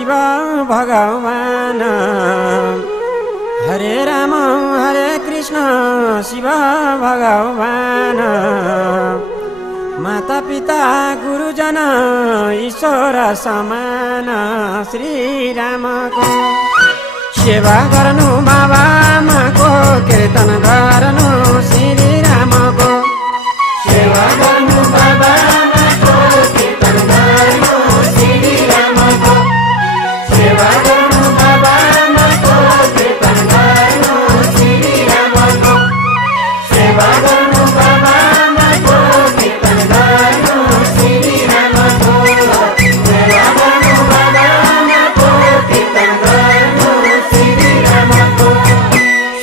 शिव भगवान। हरे राम हरे कृष्ण शिव भगवान। माता पिता गुरुजन ईश्वर समान। श्री रामको सेवा गर्नु बाबा आमाको कीर्तन गर्नु श्री रामको सेवा गर्नु बाबा आमाको कीर्तन गर्नु श्री रामको सेवा गर्नु बाबा आमाको कीर्तन गर्नु श्री रामको सेवा गर्नु बाबा आमाको कीर्तन गर्नु श्री रामको सेवा गर्नु बाबा आमाको कीर्तन गर्नु श्री रामको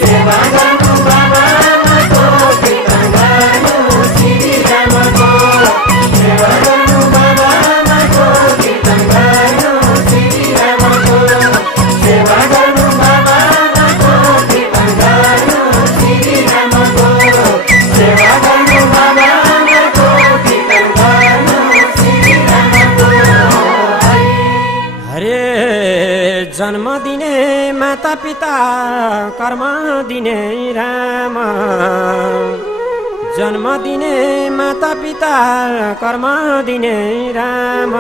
सेवा गर्नु बाबा आमाको कीर्तन गर्नु श्री रामको सेवा गर्नु बाबा आमाको कीर्तन गर्नु श्री रामको सेवा गर्नु बाबा आमाको कीर्तन गर्नु श्री रामको सेवा गर्नु बाबा आमाको कीर्तन गर्नु श्री रामको। हरे जन्म दिने माता पिता कर्म दिने राम। जन्म दिने माता पिता कर्म दिने राम।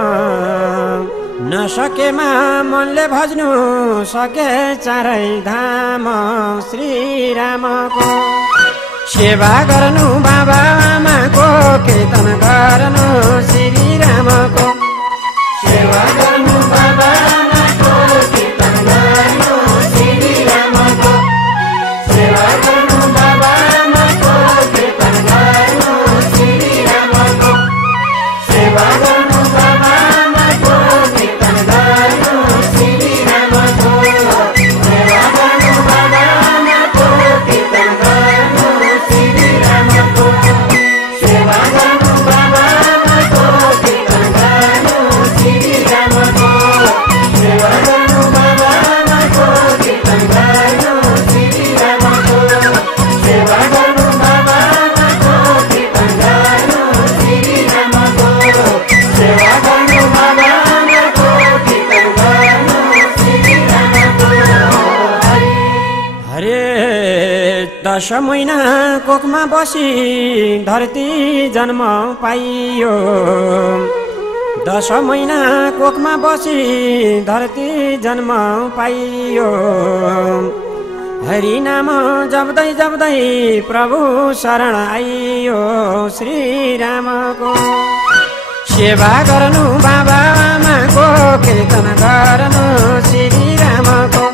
नसकेमा मनले भज्नु सके चारै धाम श्री रामको सेवा गर्नु बाबा आमाको कीर्तन गर्नु श्री रामको सेवा गर्नु बाबा आमाको कीर्तन गर्नु श्री रामको सेवा गर्नु बाबा आमाको कीर्तन गर्नु श्री रामको सेवा गर्नु बाबा आमाको कीर्तन गर्नु श्री रामको सेवा गर्नु बाबा आमाको कीर्तन गर्नु श्री रामको सेवा गर्नु बाबा आमाको कीर्तन गर्नु श्री रामको सेवा गर्नु बाबा आमाको कीर्तन गर्नु श्री रामको सेवा गर्नु बाबा आमाको कीर्तन गर्नु श्री रामको सेवा गर्नु बाबा आमाको कीर्तन गर्नु श्री रामको। हरे 10 महिना कोखमा बसी धरती जन्म पाइयो। 10 महिना कोखमा बसी धरती जन्म पाइयो। हरि नाम जप्दै जप्दै प्रभु शरण आइयो श्री रामको सेवा गर्नु बाबा आमाको कीर्तन गर्नु श्री रामको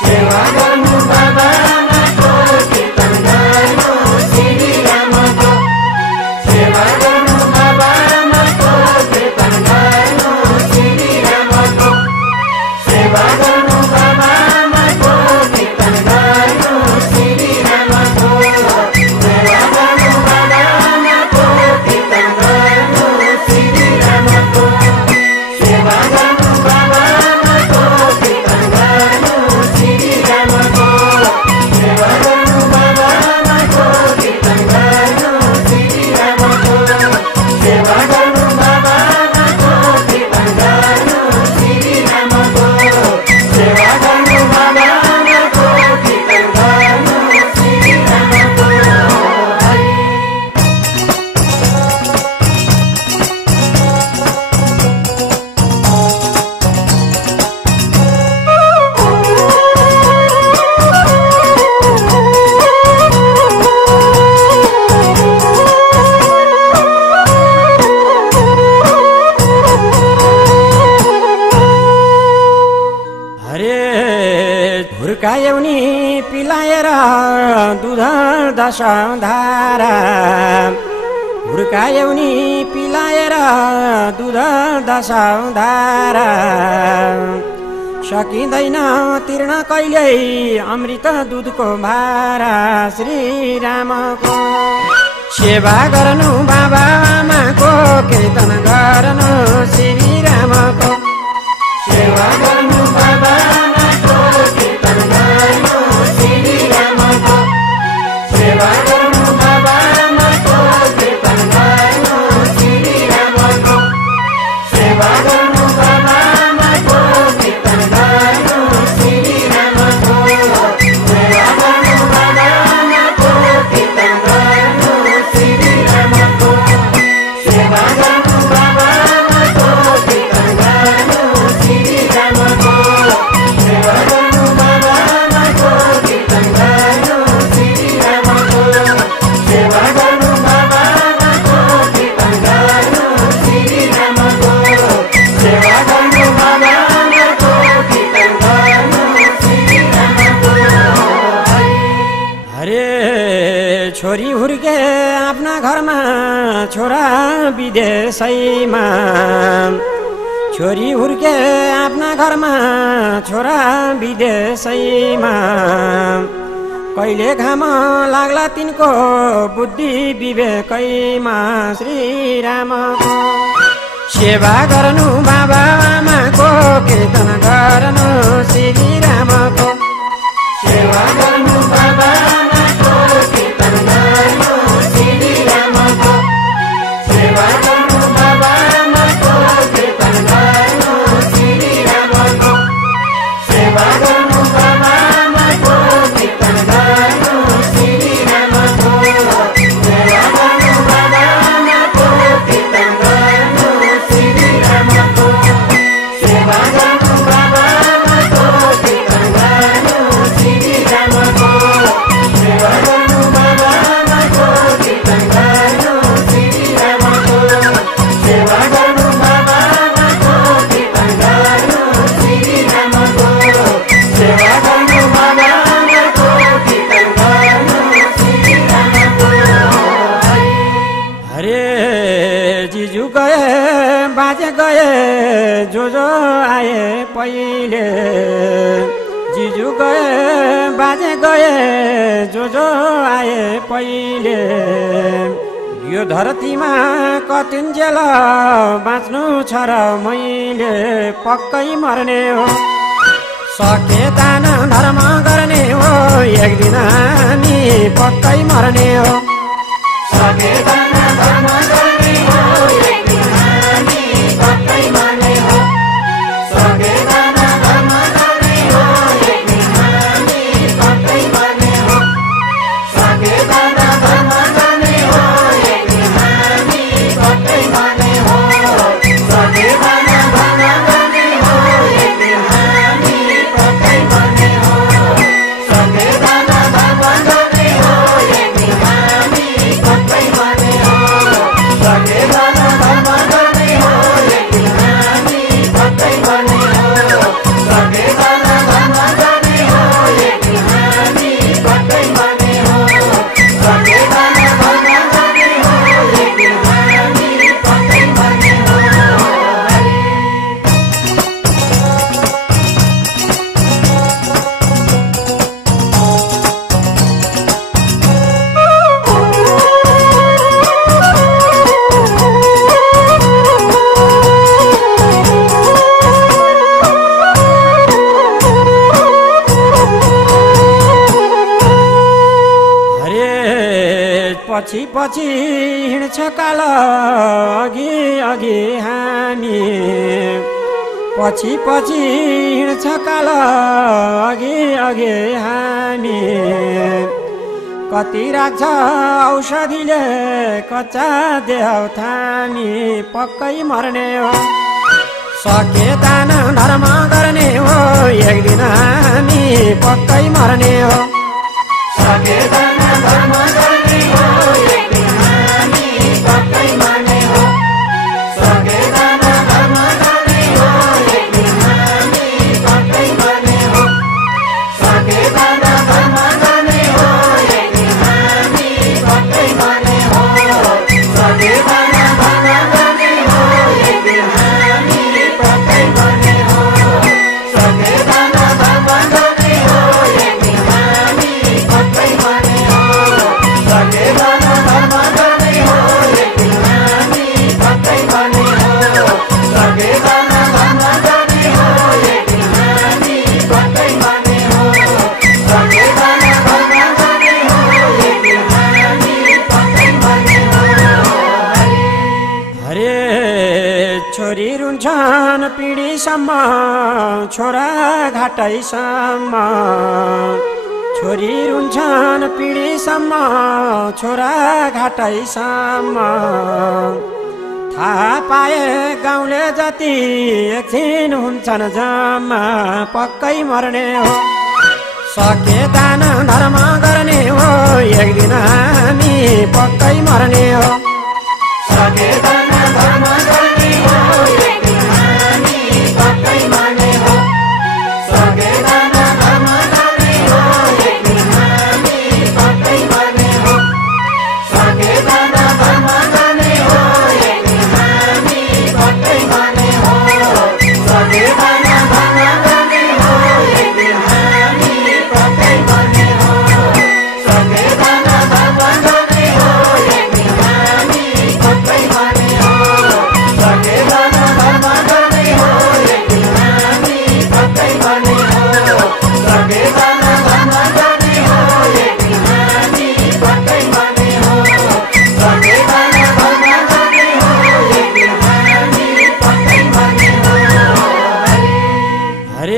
सेवा गर्नु बाबा आमाको कीर्तन गर्नु श्री रामको सेवा गर्नु बाबा आमाको कीर्तन गर्नु श्री रामको सेवा गर्नु बाबा आमाको कीर्तन गर्नु श्री रामको सेवा गर्नु बाबा आमाको कीर्तन गर्नु श्री रामको सेवा गर्नु बाबा आमाको कीर्तन गर्नु श्री रामको सेवा गर्नु बाबा आमाको कीर्तन गर्नु श्री रामको सेवा गर्नु बाबा आमाको कीर्तन गर्नु श्री रामको सेवा गर्नु बाबा आमाको कीर्तन गर्नु श्री रामको। हरे हुर्कायौनी पिलाएर दुध 10 धारा। हुर्कायौनी पिलाएर दुध 10 धारा। सकिँदैन तिर्न कहिल्यै अमृत दुधको भारा श्री रामको सेवा गर्नु बाबा आमाको कीर्तन गर्नु श्री रामको सेवा गर्नु बाबा आमाको कीर्तन गर्नु श्री रामको सेवा गर्नु बाबा आमाको कीर्तन गर्नु श्री रामको सेवा गर्नु बाबा आमाको हुर्के आफ्ना घरमा छोरा विदेशैमा छोरी हुर्के आफ्ना घरमा छोरा विदेशैमा कहिले घाम लाग्ला तिनको बुद्धि विवेकैमा श्रीरामको सेवा गर्नु बाबा आमाको कीर्तन गर्नु श्रीरामको सेवा गर्नु बाबा आमाको कीर्तन गर्नु श्रीरामको सेवा गर्नु बाबा आमाको कीर्तन गर्नु श्रीरामको सेवा गर्नु बाबा आमाको कीर्तन गर्नु श्रीरामको सेवा गर्नु बाबा आमाको कीर्तन गर्नु श्रीरामको सेवा गर्नु बाबा आमाको कीर्तन गर्नु श्रीरामको सेवा गर्नु बाबा आमाको कीर्तन गर्नु श्रीरामको सेवा गर्नु बाबा आमाको कीर्तन गर्नु श्रीरामको सेवा गर्नु बाबा आमाको कीर्तन गर्नु श्रीरामको हरे जिजु गए बाजे गए जो आए पहिले जिजु गए बाजे गए जो आए पहिले यो धरतीमा कतिन्जेल बाँच्नु छ र मैले पक्कै मर्ने हो सके दान धर्म गर्ने हो एक दिन हामी पक्कै मर्ने हो सके दान धर्म गर्ने हो एक दिन हामी पक्कै मर्ने हो सके दान धर्म गर्ने हो एक दिन हामी पक्कै मर्ने हो सके दान धर्म गर्ने हो एक दिन हामी पक्कै मर्ने हो सके दान धर्म गर्ने हो एक दिन हामी पक्कै मर्ने हो सके दान धर्म गर्ने हो एक दिन हामी पक्कै मर्ने हो सके दान धर्म गर्ने हो एक दिन हामी पक्कै मर्ने हो सके दान धर्म गर्ने हो एक दिन हामी पक्कै मर्ने हो सके दान धर्म गर्ने हो एक दिन हामी पक्कै मर्ने हो हरे पछि पछि हिँड्छ काल अघि अघि हामी पछि पछि हिँड्छ काल अघि अघि हामी कति राख्छ औषधिले कच्चा देह थामी पक्कै मर्ने हो सके दान धर्म गर्ने हो एक दिन हामी पक्कै मर्ने हो सके दान धर्म गर्ने हो एक दिन हामी पक्कै मर्ने हो सके दान धर्म गर्ने हो एक दिन हामी पक्कै मर्ने हो सके दान धर्म गर्ने हो एक दिन हामी पक्कै मर्ने हो सके दान धर्म गर्ने हो एक दिन हामी पक्कै मर्ने हो सके दान धर्म गर्ने हो एक दिन हामी पक्कै मर्ने हो सके दान धर्म गर्ने हो एक दिन हामी पक्कै मर्ने हो सके दान धर्म गर्ने हो एक दिन हामी पक्कै मर्ने हो सके दान धर्म गर्ने हो एक दिन हामी पक्कै मर्ने हो हरे छोरी रुन्छन् पिँढीसम्म छोरा घाटैसम्म छोरी रुन्छन् पिँढीसम्म छोरा घाटैसम्म थाहा पाए गाउँले जति एकछिन हुन्छन् जम्मा पक्कै मर्ने हो सके दान धर्म गर्ने हो एक दिन हामी पक्कै मर्ने हो सके दान धर्म गर्ने हो एक दिन हामी पक्कै मर्ने हो सके दान धर्म गर्ने हो एक दिन हामी पक्कै मर्ने हो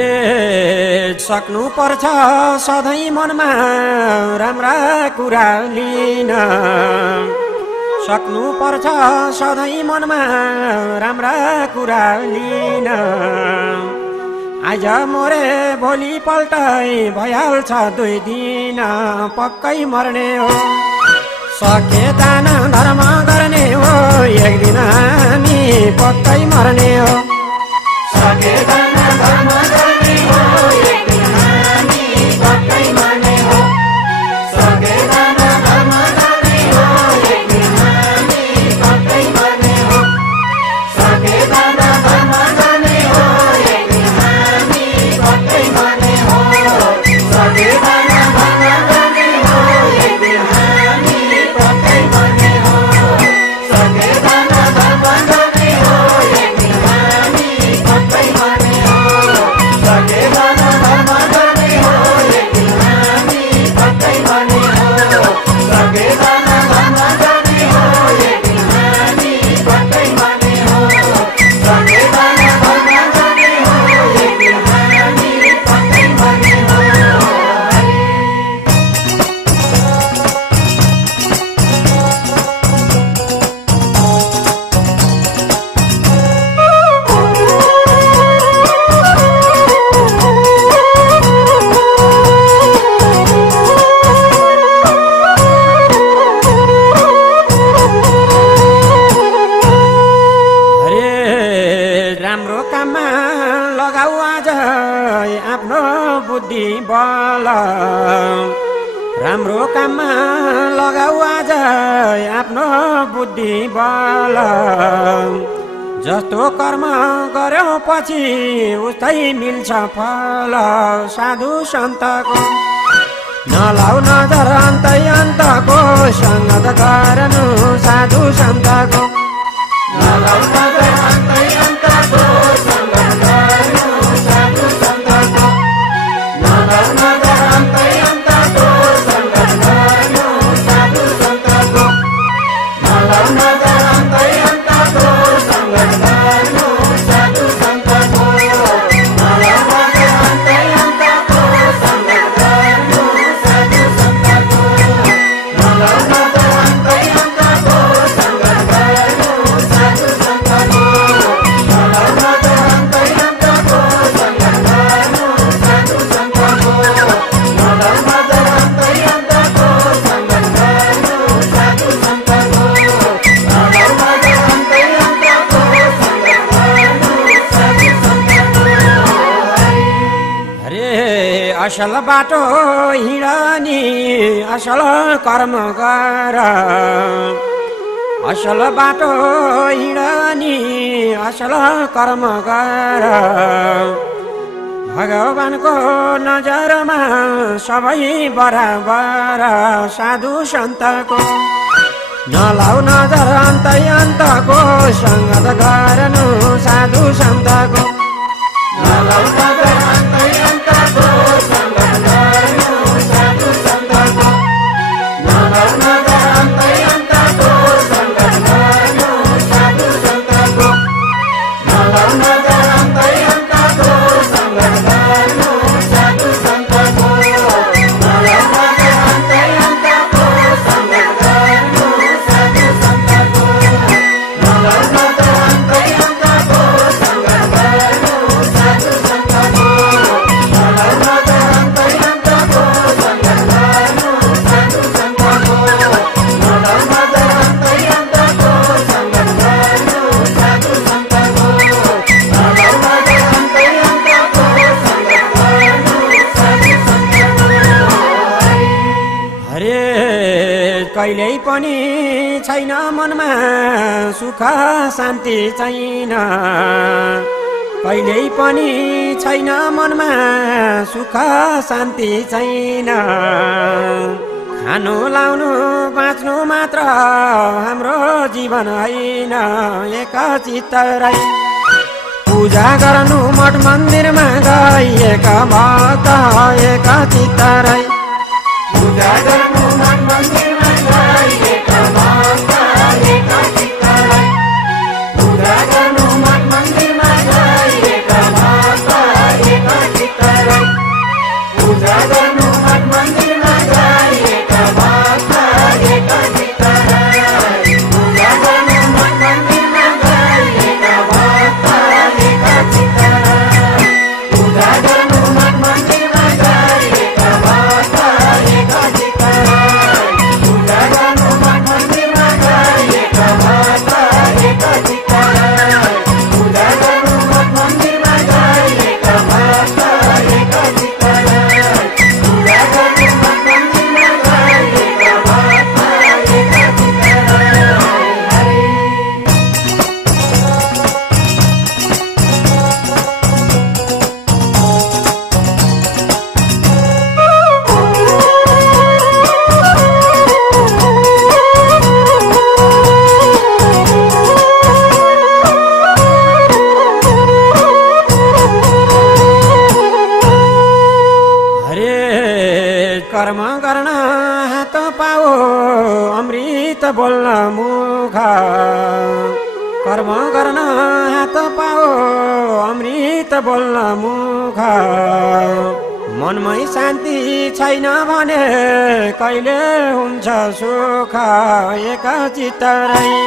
अरे सक्नु पर्छ सधैँ मनमा राम्रा कुरा लिन, सक्नु पर्छ सधैँ मनमा राम्रा कुरा लिन। आज मोरे भोलि पल्टै भइहाल्छ 2 दिन पक्कै मर्ने हो। सके दान धर्म गर्ने हो, एक दिन हामी पक्कै मर्ने हो। सके दान धर्म गर्ने हो, एक दिन हामी पक्कै मर्ने हो। सके दान धर्म गर्ने हो, एक दिन हामी पक्कै मर्ने हो। सके दान धर्म गर्ने हो, एक दिन हामी पक्कै मर्ने हो। सके दान धर्म गर्ने हो, एक दिन हामी पक्कै मर्ने हो। सके दान धर्म गर्ने हो, एक दिन हामी पक्कै मर्ने हो। सके दान धर्म गर्ने हो, एक दिन हामी पक्कै मर्ने हो। सके दान धर्म गर्ने हो, एक दिन हामी पक्कै मर्ने हो। सके दान धर्म गर्ने हो, एक दिन हामी पक्कै मर्ने हो। अरे राम्रो काममा लगाऊ आज आफ्नो बुद्धि बल, राम्रो काममा लगाऊ आज आफ्नो बुद्धि बल। जस्तो कर्म गर्यो पछि उस्तै मिल्छ फल। साधु सन्तको नलाउ नजर अन्तै अन्तको, सङ्गत गर्नु साधु सन्तको। नलाउ नजर अन्तै अन्तको, सङ्गत गर्नु साधु सन्तको। नलाउ नजर अन्तै अन्तको, सङ्गत गर्नु साधु सन्तको। नलाउ नजर अन्तै अन्तको, सङ्गत गर्नु साधु सन्तको। नलाउ नजर अन्तै अन्तको, सङ्गत गर्नु साधु सन्तको। नलाउ नजर अन्तै अन्तको, सङ्गत गर्नु साधु सन्तको। नलाउ नजर अन्तै अन्तको, सङ्गत गर्नु साधु सन्तको। नलाउ नजर अन्तै अन्तको, सङ्गत गर्नु साधु सन्तको। नलाउ नजर अन्तै अन्तको, सङ्गत गर्नु साधु सन्तको। अरे असल बाटो हिँडनी असल कर्म गर, असल बाटो हिँडनी असल कर्म गर। भगवानको नजरमा सबै बराबर साधु सन्तको। नलाउ नजर अन्तै अन्तको, सङ्गत गर्नु साधु सन्तको। नलाउ नजर अन्तै अन्तको, सङ्गत गर्नु साधु सन्तको। नलाउ नजर अन्तै अन्तको, सङ्गत गर्नु साधु सन्तको। नलाउ नजर अन्तै अन्तको, सङ्गत गर्नु साधु सन्तको। नलाउ नजर अन्तै अन्तको, सङ्गत गर्नु साधु सन्तको। नलाउ नजर अन्तै अन्तको, सङ्गत गर्नु साधु सन्तको। नलाउ नजर अन्तै अन्तको, सङ्गत गर्नु साधु सन्तको। नलाउ नजर अन्तै अन्तको, सङ्गत गर्नु साधु सन्तको। नलाउ नजर अन्तै अन्तको, सङ्गत गर्नु साधु सन्तको। अरे कहिल्यै पनि छैन मनमा सुख शान्ति छैन, कहिल्यै पनि छैन मनमा सुख शान्ति छैन। खानु लाउनु बाँच्नु मात्र हाम्रो जीवन होइन, एकचित्त रही पूजा गर्नु मठ मन्दिरमा गइएका भक्त एकचित्त रही। पूजा गर्नु मन मन्दिरमा गइएका भक्त एकचित्त रही। पूजा गर्नु मन मन्दिरमा गइएका भक्त एकचित्त पूजा गर्नु मठ मन्दिरमा गएका भक्त एकचित्त रहे पूजा गर्नु मठ मन्दिरमा गएका भक्त एकचित्त रहे पूजा गर्नु मठ मन्दिरमा गएका भक्त एकचित्त रहे पूजा गर्नु मठ मन्दिरमा गएका भक्त एकचित्त रहे पूजा गर्नु मठ मन्दिरमा गएका भक्त एकचित्त रहे पूजा गर्नु मठ मन्दिरमा गएका भक्त एकचित्त रहे हरि हरे कर्म गर्न हात पाओ अमृत बोल्न मुख कर्म गर्न हात पाओ अमृत बोल्न मुख मनमै शान्ति छैन भने कहिले हुन्छ सुख एकचित्त रही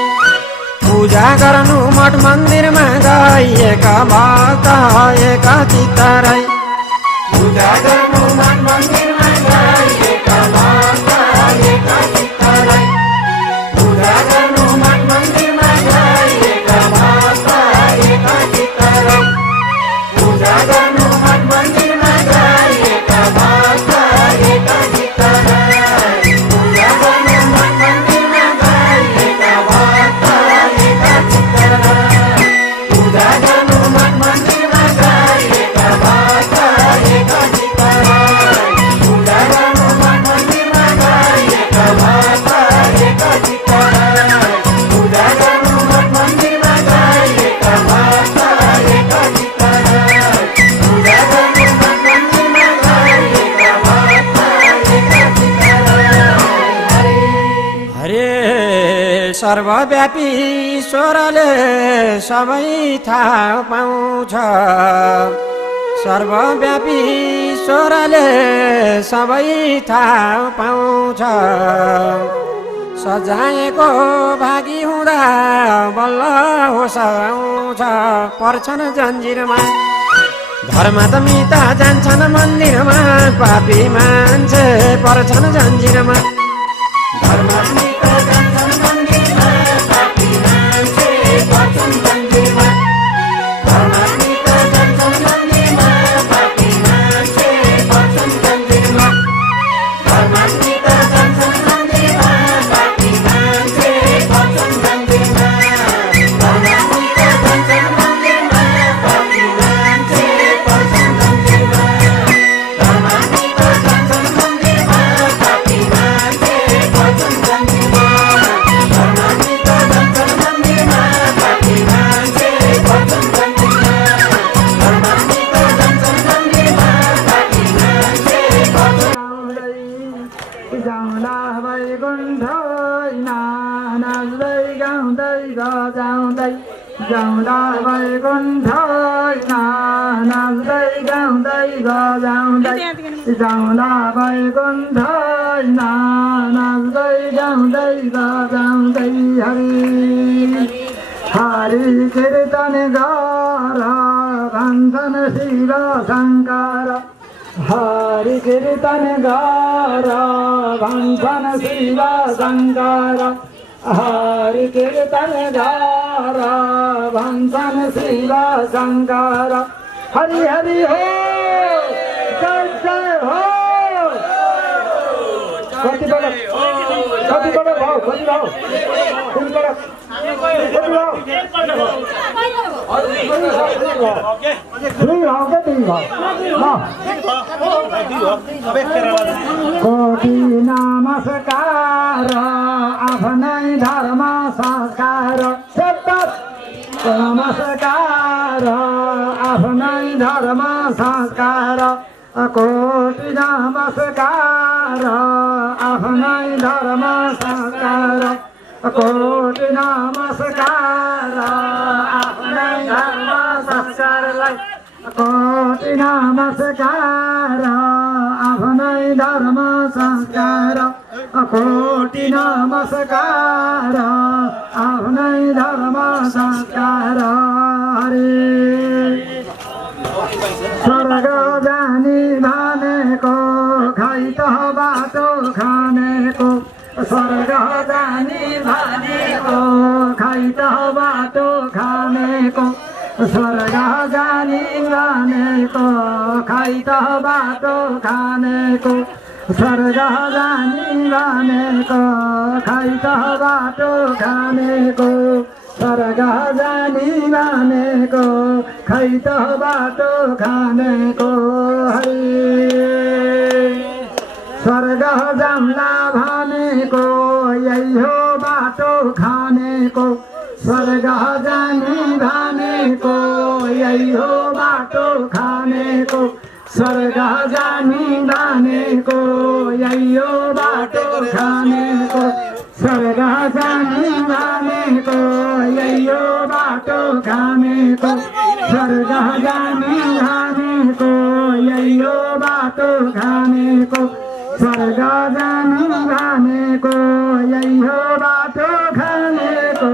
पूजा गर्नु मठ मन्दिरमा गएका भक्त एकचित्त रही पूजा गर्नु मठ मन्दिरमा गएका भक्त एकचित्त रहे पूजा गर्नु मठ मन्दिरमा गएका भक्त एकचित्त रहे पूजा गर्नु मठ मन्दिरमा गएका भक्त एकचित्त रहे पूजा गर्नु मठ मन्दिरमा गएका भक्त एकचित्त रहे पूजा गर्नु मठ मन्दिरमा गएका भक्त एकचित्त रहे पूजा गर्नु मठ मन्दिरमा गएका भक्त एकचित्त रहे पूजा गर्नु मठ मन्दिरमा गएका भक्त एकचित्त रहे पूजा गर्नु मठ मन्दिरमा गएका भक्त एकचित्त रहे हरि हरे सर्वव्यापी ईश्वरले सबै थाहा पाउँछ सर्वव्यापी ईश्वरले सबै थाहा पाउँछ सजाएको भागी हुँदा बल्ल होस आउँछ पर्छन् जन्जिरमा धर्मात्मिता जान्छन् मन्दिरमा पापी मान्छे पर्छन् जन्जिरमा धर्मात्मिका जान्छन् मन्दिरमा पापी मान्छे पर्छन् जन्जिरमा धर्मात्मिका जान्छन् मन्दिरमा पापी मान्छे पर्छन् जन्जिरमा धर्मात्मिका जान्छन् मन्दिरमा पापी मान्छे पर्छन् जन्जिरमा धर्मात्मिका जान्छन् मन्दिरमा पापी मान्छे पर्छन् जन्जिरमा धर्मात्मिका जान्छन् मन्दिरमा पापी मान्छे पर्छन् जन्जिरमा धर्मात्मिका जान्छन् मन्दिरमा पापी मान्छे पर्छन् जन्जिरमा धर्मात्मिका जान्छन् मन्दिरमा पापी मान्छे पर्छन् जाउँदा वैकुण्ठ नाच्दै गाउँदै गजाउँदै जाउँदा वैकुण्ठ नाच्दै गाउँदै गजाउँदै जाउँदा वैकुण्ठ नाच्दै गाउँदै गजाउँदै हरि हरि कीर्तन गर भन्छन् शिव शङ्कर हरि कीर्तन गर भन्छन् शिव शङ्कर हरि कीर्तन गर भन्छन् शिव शङ्कर हरि हरि हो जय जय हो कति बडा भाउ कति भाउ कोटि नमस्कार आफ्नै धर्म संस्कार नमस्कार आफ्नै धर्म संस्कार कोटि नमस्कार आफ्नै धर्म संस्कार कोटि नमस्कार आफ्नै धर्म संस्कारलाई कोटि नमस्कार आफ्नै धर्म संस्कार कोटि नमस्कार आफ्नै धर्म संस्कार हरे स्वर्ग जाने भनेको खै त बाटो खानेको स्वर्ग जाने भनेको खै त बाटो खानेको स्वर्ग जाने भनेको खै त बाटो खानेको स्वर्ग जाने भनेको खै त बाटो खानेको स्वर्ग जाने भनेको खै त बाटो खानेको स्वर्ग जाम्ला भनेको यही हो बाटो खानेको स्वर्ग जाने भनेको यही हो बाटो खानेको स्वर्ग जाने भनेको यही हो बाटो खानेको स्वर्ग जाने भनेको यही हो बाटो खानेको स्वर्ग जाने भनेको यही हो बाटो खानेको स्वर्ग जाने भनेको यही हो बाटो खानेको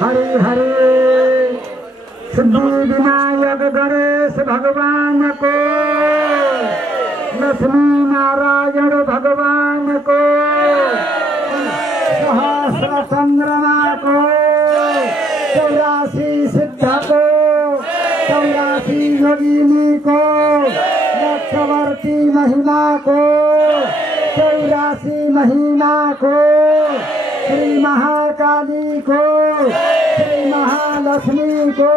हरे हरे सिद्धि विनायक गणेश भगवानको लक्ष्मी नारायण भगवानको सहस्र चन्द्रमाको 84 सिद्धको 84 योगिनीको लक्षवर्ती महिमाको 84 महिमाको श्री महाकालीको श्री महालक्ष्मीको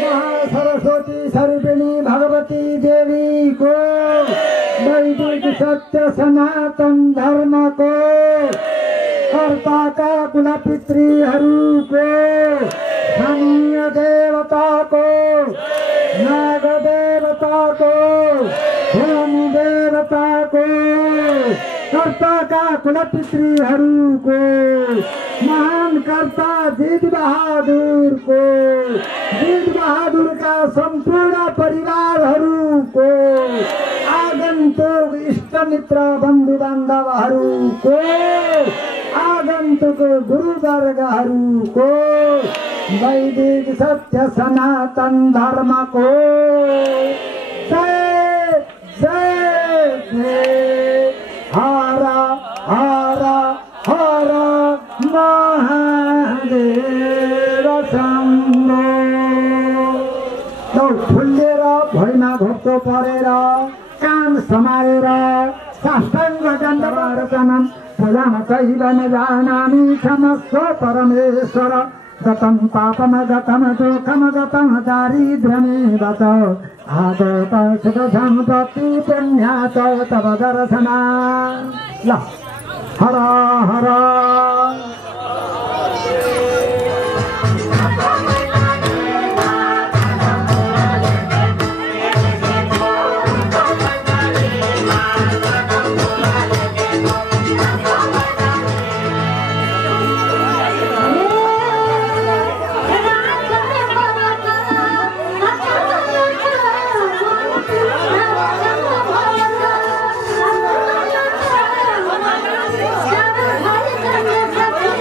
महासरस्वती स्वरूपिणी भगवती देवीको वैदिक सत्य सनातन धर्मको कर्ताका कुलपितृहरूको स्थानीय देवताको नाग देवताको होम देवताको कर्ताका कुलपितृहरूको महान कर्ता जिद बहादुरका सम्पूर्ण परिवारहरूको आगन्तुक इष्टमित्र बन्धु बान्धवहरूको आगन्तुक गुरुवर्गहरूको वैदिक सत्य सनातन धर्मको जय जय जय हर हर हर महादेव शम्भो फुल्लेर भुइँमा घोप्टो परेर कान समाएर साष्टाङ्ग दण्डवारचनम् पूजाम चैव न जानामि क्षमस्व परमेश्वर गतं पापम गतं दुःखम गतं दारिद्र्यमेव च आगत सुखसम्पत्ति पुण्या च तव दर्शना ल हर हर Thank you.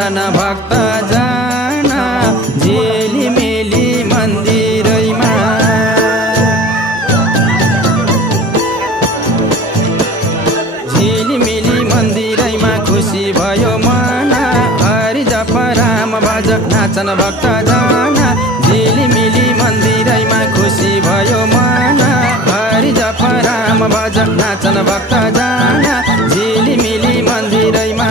नाचन भक्त जान झिलिमिली मन्दिरैमा झिलिमिली मन्दिरैमा खुसी भयो मन हरि जप राम भज नाचन भक्त जान झिलिमिली मन्दिरैमा खुसी भयो मन हरि जप राम भज नाचन भक्त जान झिलिमिली मन्दिरैमा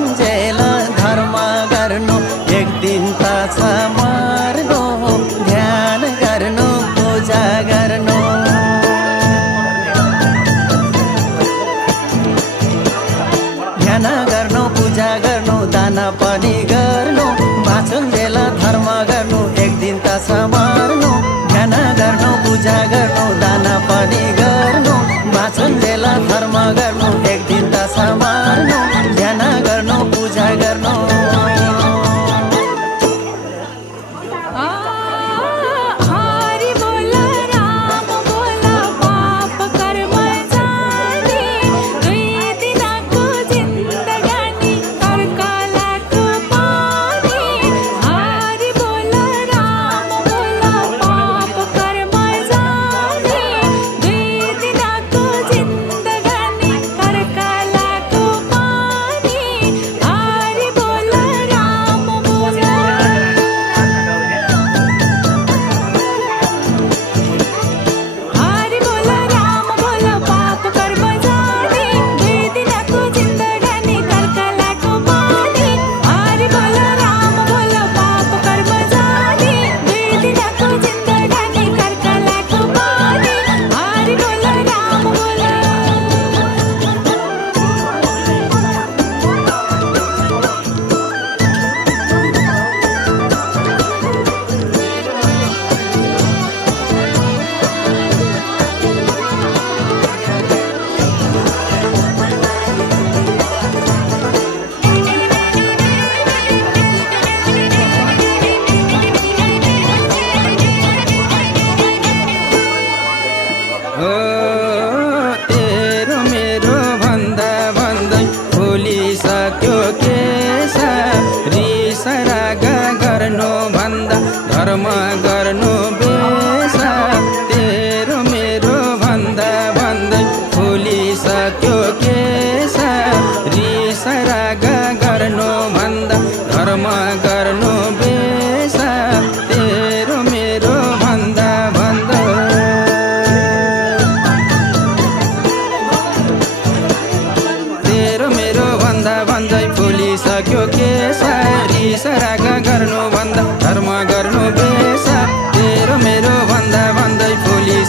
सुन्जेल धर्म गर्नु एक दिन त छ मर्नु ध्यान गर्नु पूजा गर्नु ध्यान गर्नु पूजा गर्नु दान पनि गर्नु बाँचुन्जेल धर्म गर्नु एक दिन त छ मर्नु ध्यान गर्नु पूजा गर्नु दान पनि गर्नु बाँचुन्जेल धर्म गर्नु एक दिन त छ मर्नु ध्यान गर्नु पूजा गर्नु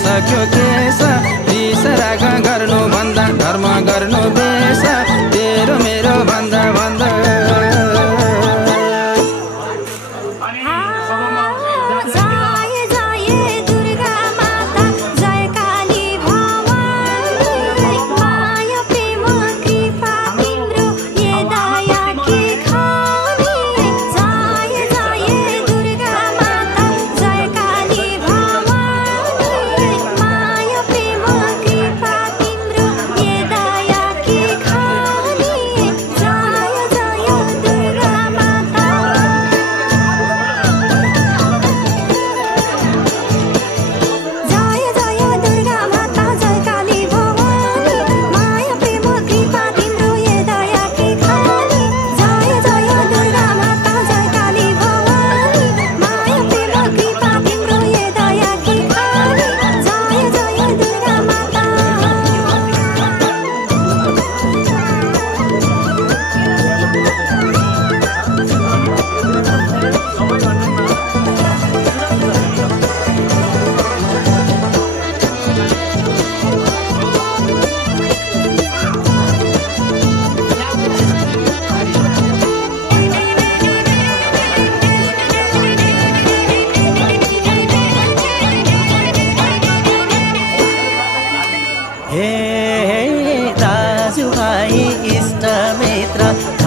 सक्यो केस रिस राग गर्नु भन्दा धर्म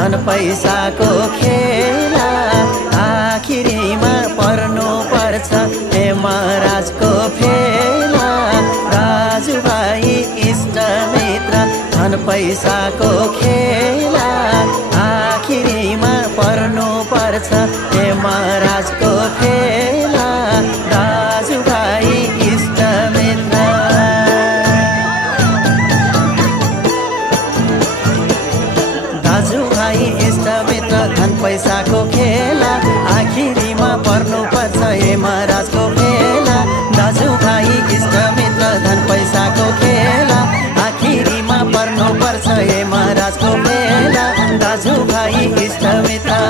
धन पैसाको खेला आखिरीमा पर्नु पर्छ हे महाराजको फेला दाजुभाइ इष्टमित्र धन पैसाको खेला आखिरीमा पर्नु पर्छ हे महाराजको फेला दाजुभाइ इष्टमित्र दाजुभाइ इष्टमित्र धन पैसाको खेला आखिरीमा पर्नु पर्छ हे महाराजको फेला दाजुभाइ इष्टमित्र धन पैसाको खेला आखिरीमा पर्नु पर्छ हे महाराजको फेला दाजुभाइ इष्टमित्र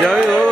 जय हो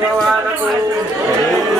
भगवानको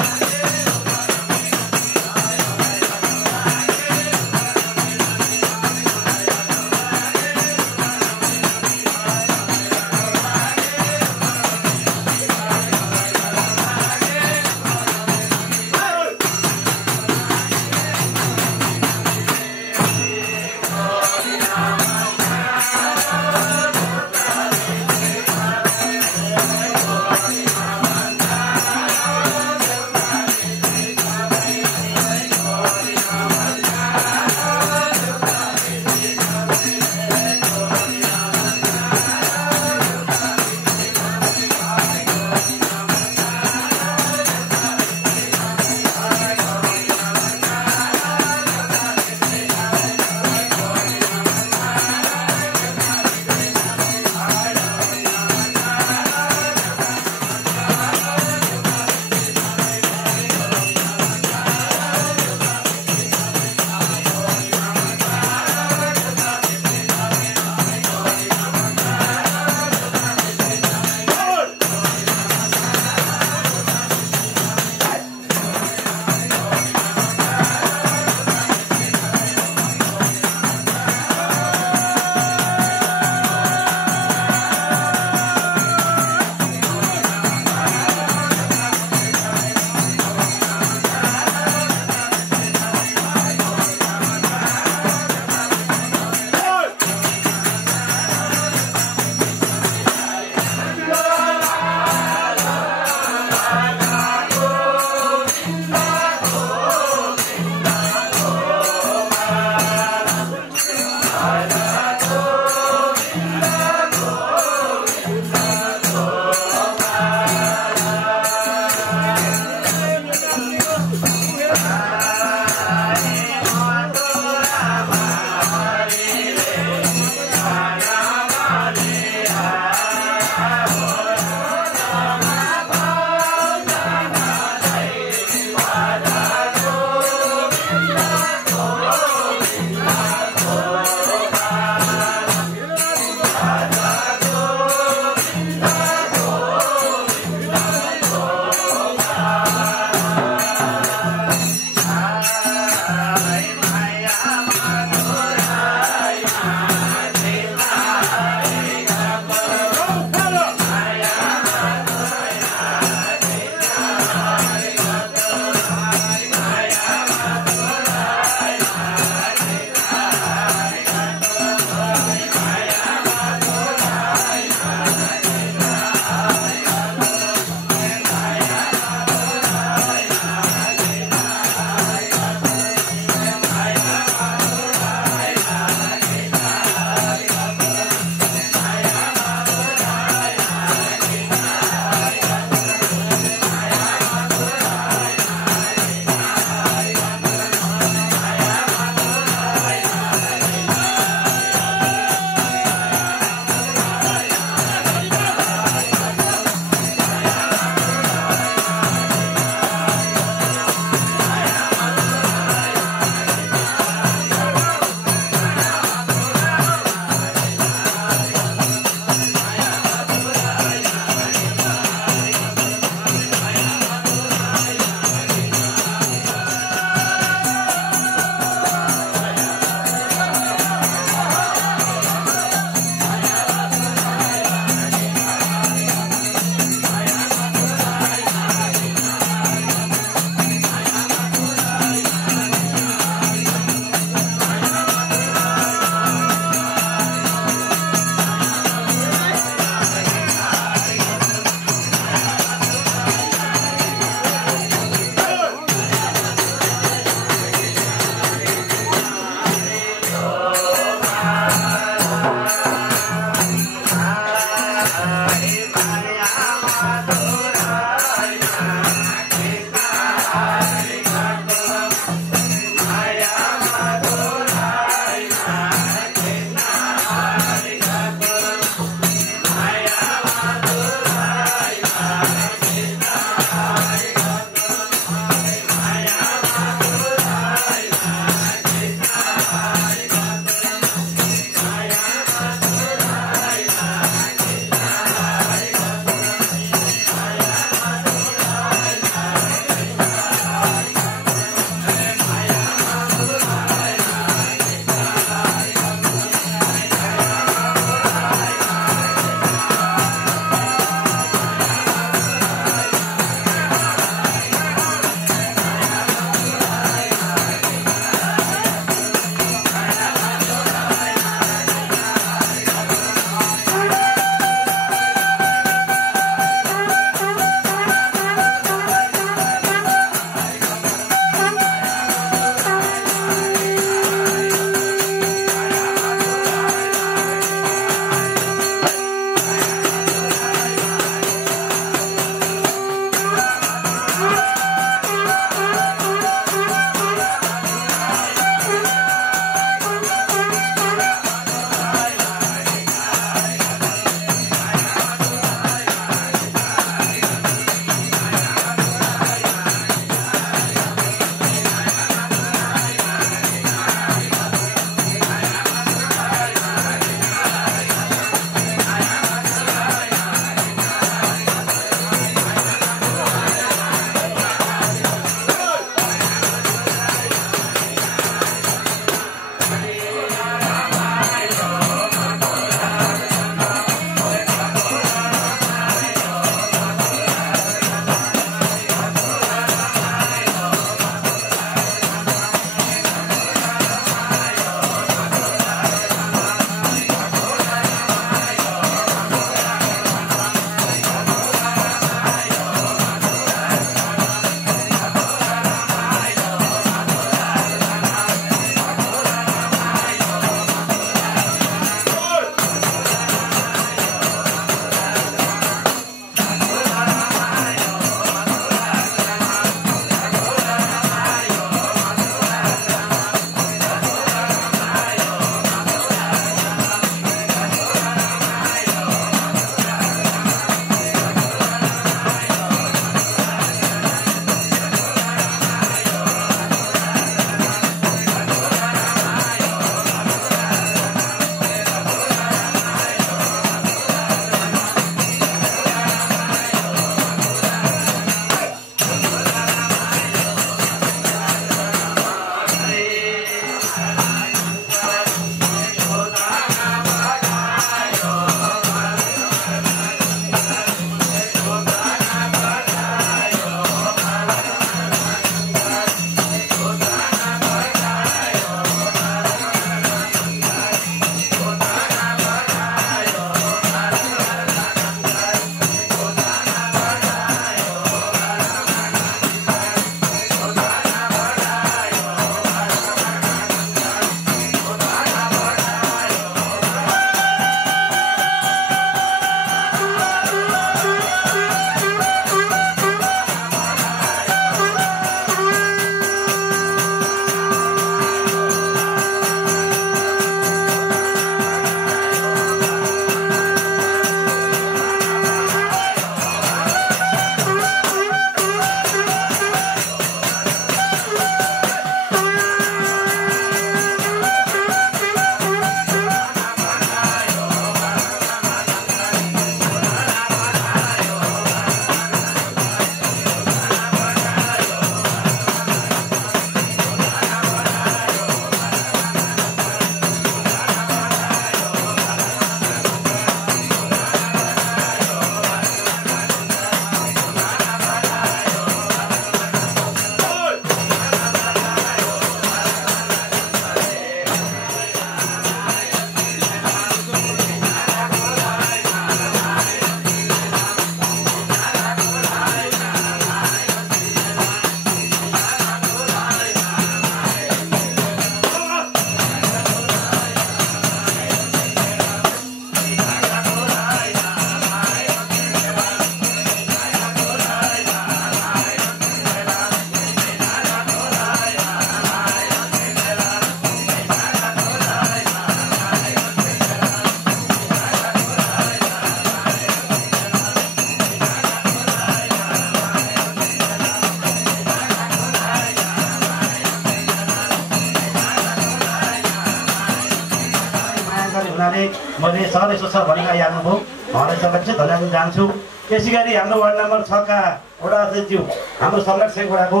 हुनाले मैले सर यसो छ भनेर याद्नुभयो उहाँलाई सबैलाई चाहिँ धन्यवाद जान्छु। त्यसै गरी हाम्रो वार्ड नम्बर 6 का वडा अध्यक्षज्यू हाम्रो सम्राट सेकवडाको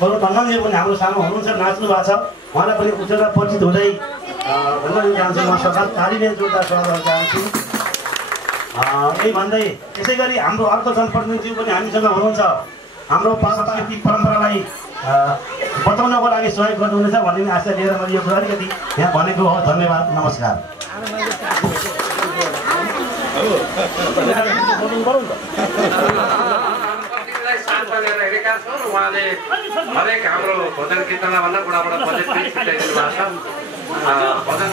गौरव टन्डनज्यू पनि हाम्रो सानो हुनुहुन्छ, नाच्नु भएको छ, उहाँलाई पनि उच्च परिचित हुँदै धन्यवाद जान्छु। म सबैलाई तालीले जोड्दा स्वागत चाहन्छु। यही भन्दै त्यसै गरी हाम्रो अर्को जनप्रतिनिधिज्यू पनि हामीसँग हुनुहुन्छ, हाम्रो सांस्कृतिक परम्परालाई बचाउनको लागि सहयोग गर्नुहुनेछ भन्ने आशा लिएर मैले यो कुरा अलिकति यहाँ भनेको हो। धन्यवाद, नमस्कार। उहाँले हरेक हाम्रो भजन कीर्तनभन्दा बुढाबाट बजेट पनि छुट्याइदिनु भएको छ। भजन